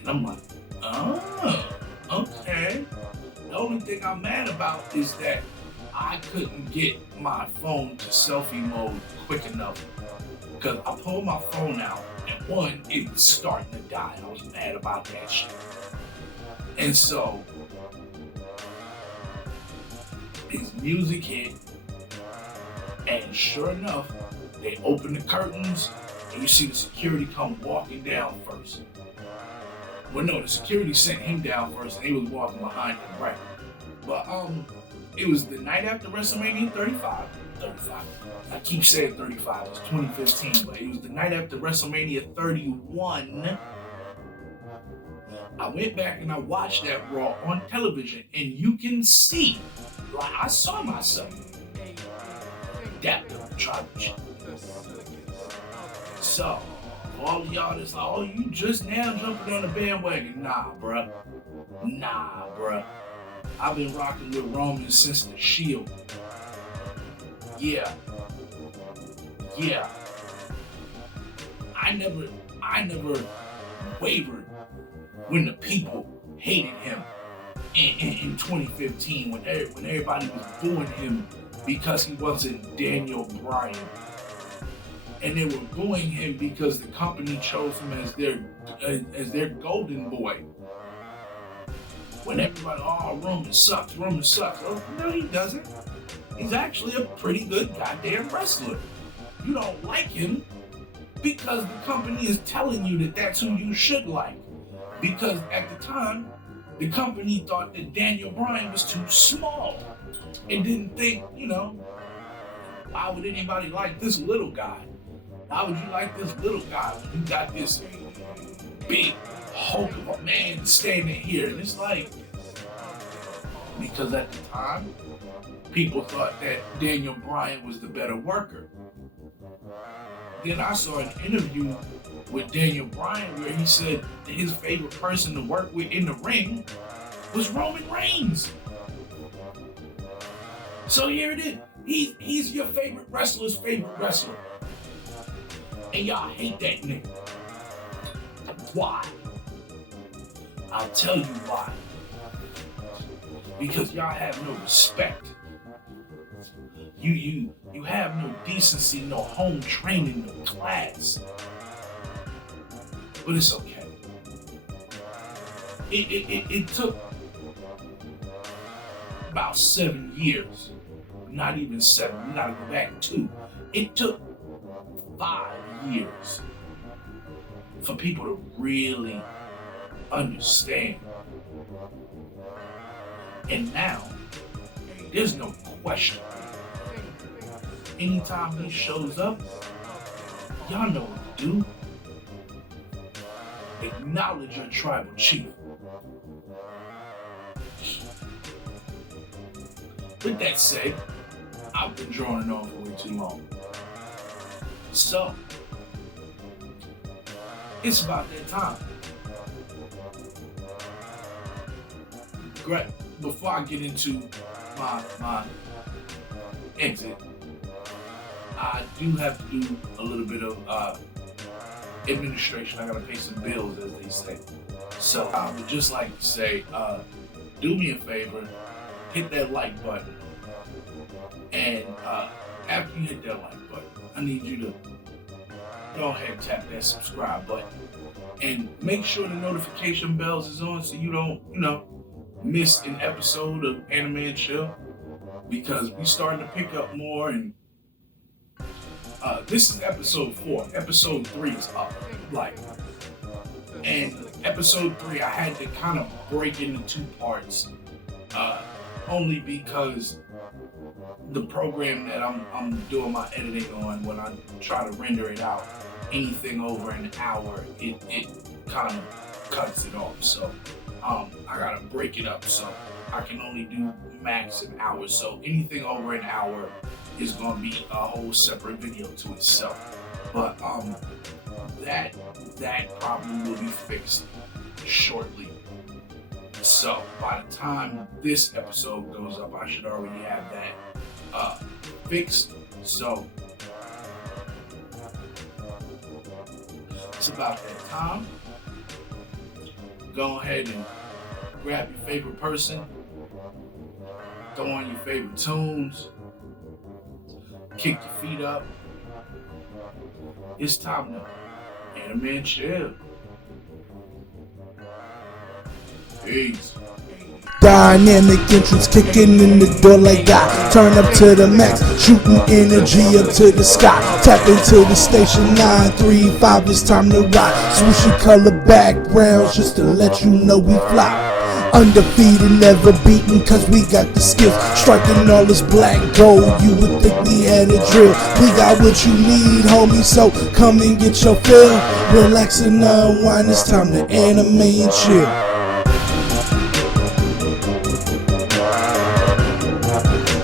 And I'm like, oh, okay. The only thing I'm mad about is that I couldn't get my phone to selfie mode quick enough. Because I pulled my phone out and one, it was starting to die. I was mad about that shit. And so, his music hit, and sure enough, they open the curtains, and you see the security come walking down first. Well, no, the security sent him down first, and he was walking behind him, right? But it was the night after WrestleMania 35. I keep saying 35, it's 2015, but it was the night after WrestleMania 31. I went back and I watched that Raw on television, and you can see, like I saw myself, adaptive tribal chief. So, all of y'all that's like, oh, you just now jumping on the bandwagon. Nah, bruh. I've been rocking with Roman since the Shield. Yeah. I never wavered when the people hated him in 2015 when everybody was booing him because he wasn't Daniel Bryan. And they were booing him because the company chose him as their golden boy. When everybody, oh, Roman sucks. Oh, no, he doesn't. He's actually a pretty good goddamn wrestler. You don't like him because the company is telling you that that's who you should like. Because at the time, the company thought that Daniel Bryan was too small and didn't think, why would anybody like this little guy? Why would you like this little guy when you got this big hulk of a man standing here? And it's like, because at the time, people thought that Daniel Bryan was the better worker. Then I saw an interview with Daniel Bryan where he said that his favorite person to work with in the ring was Roman Reigns. So here it is. He's your favorite wrestler's favorite wrestler. And y'all hate that nigga. Why? I'll tell you why. Because y'all have no respect. You have no decency, no home training, no class. But it's okay. It took about 7 years. Not even 7, we gotta go back 2. It took 5 years for people to really understand. And now, there's no question. Anytime he shows up, y'all know what to do. Acknowledge your tribal chief. With that said, I've been droning on for way too long. So, it's about that time. Great. Before I get into my exit, I do have to do a little bit of administration. I gotta pay some bills, as they say. So I would just like to say, do me a favor, hit that like button. And after you hit that like button, I need you to go ahead and tap that subscribe button. And make sure the notification bells is on so you don't, miss an episode of Anime and Chill. Because we starting to pick up more, and this is episode 4. Episode 3 is up. And episode 3 I had to kind of break into 2 parts. Only because the program that I'm doing my editing on, when I try to render it out, anything over an hour, it kind of cuts it off. So I gotta break it up so I can only do max an hour. So anything over an hour is gonna be a whole separate video to itself. But that problem will be fixed shortly. So by the time this episode goes up, I should already have that fixed. So it's about that time. Go ahead and grab your favorite person, throw on your favorite tunes, kick your feet up. It's time to Anime and Chill. Peace. Dynamic entrance kicking in the door like God. Turn up to the max, shooting energy up to the sky. Tap into the station 935, it's time to rock. Swooshy color backgrounds just to let you know we fly. Undefeated, never beaten, cause we got the skills. Striking all this black gold, you would think we had a drill. We got what you need, homie, so come and get your fill. Relax and unwind, it's time to Anime and Chill.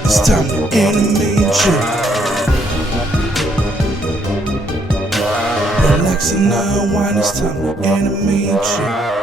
It's time to Anime and Chill. Relax and unwind, it's time to Anime and Chill.